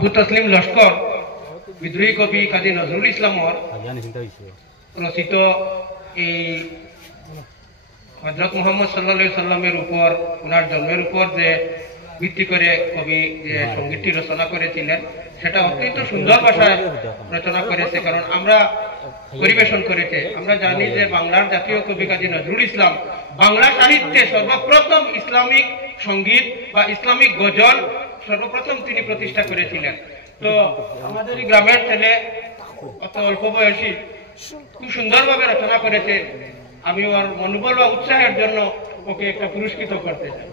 আবু তসলিম লস্কর বিদ্রোহী কবি কাজী নজরুল ইসলামর রচিত এই হযরত মুহাম্মদ সাল্লাল্লাহু আলাইহি সাল্লামের উপর ওনার জন্মের উপর যে ভিত্তি করে কবি যে সঙ্গীতটি রচনা করেছিলেন সেটা অত্যন্ত সুন্দর ভাষায় রচনা করেছে। কারণ আমরা পরিবেশন করেছে, আমরা জানি যে বাংলার জাতীয় কবি কাজী নজরুল ইসলাম বাংলা সাহিত্যে সর্বপ্রথম ইসলামিক সঙ্গীত বা ইসলামিক গজল সর্বপ্রথম তিনি প্রতিষ্ঠা করেছিলেন। তো আমাদের এই গ্রামের ছেলে অত অল্প বয়সী খুব সুন্দরভাবে রচনা করেছে। আমি ওর মনোবল বা উৎসাহের জন্য ওকে একটা পুরস্কৃত করতে চাই।